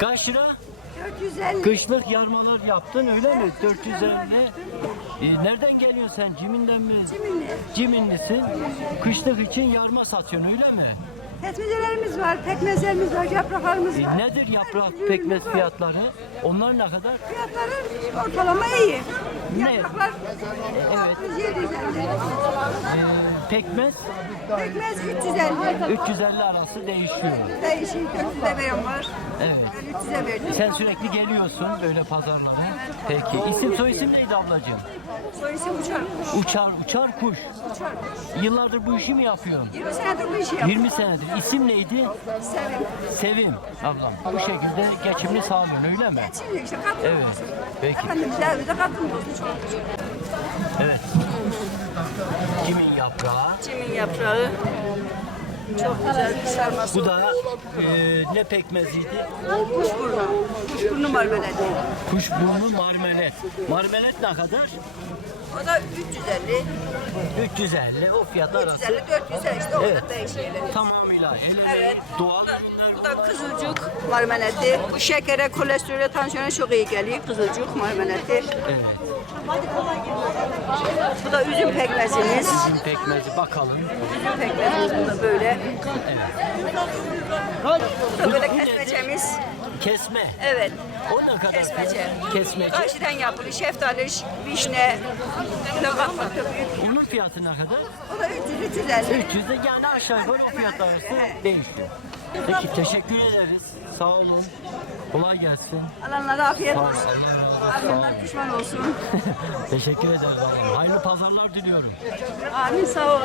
kaç lira? 450. Kışlık yarmalar yaptın öyle mi? 450. E, nereden geliyorsun sen? Ciminden mi? Ciminli. Ciminlisin. Kışlık için yarma satıyorsun öyle mi? Kesmecelerimiz var, pekmezlerimiz var, yapraklarımız E, var. nedir yaprak pekmez fiyatları? Onlar ne kadar? Fiyatları ortalama iyi. Ne? Yapraklar Evet. 750. E, pekmez Pekmez 350. 350 arası değişiyor. Değişik 400'e veren var. Evet. Ben 300'e verdim. Sen sürekli geliyorsun böyle pazarlara. Peki. İsim soy isim neydi ablacığım? Soy isim uçarmış. Uçar uçar kuş. Yıllardır bu işi mi yapıyorsun? 20 senedir bu işi yapıyorum. 20 senedir. İsim neydi? Sevim. Sevim ablam. Bu şekilde geçimini sağlıyorsun öyle mi? Şimdi işte katıl. Evet. Peki. Efendim bize bize katıl çok. Evet. Kimin yaprağı? Cimin yaprağı. Çok güzel bir sarması. Bu da e, ne pekmeziydi? Kuşburnu. Kuşburnu marmelatı. Kuşburnu marmelat. Marmelat ne kadar? O da 350. 350. O fiyat arası. 350, 450 işte Evet. da değişiyor. Tamamıyla ele Evet. doğal. Bu da, bu da kızılcık marmelatı. Bu şekere, kolesterole, tansiyona çok iyi geliyor. Kızılcık marmelatı. Evet. Bu da üzüm pekmezimiz. Bizim pekmezi bakalım. Üzüm pekmezimiz bu da böyle. Bu da böyle kesmecemiz. Kesme. Evet. O ne kadar? Kesmece. Kesmece. Karşıdan yapılıyor. Şeftali, vişne, bakma köpük. Onun fiyatı ne kadar? O da 300, 350. 300 de yani aşağı yukarı o fiyatlar arası değişiyor. Peki teşekkür ederiz. Sağ olun. Kolay gelsin. Alanlara afiyet Sağ olun. olsun. Olun. Afiyetler pişman olsun. Teşekkür ederim. Hayırlı pazarlar diliyorum. Amin sağ ol.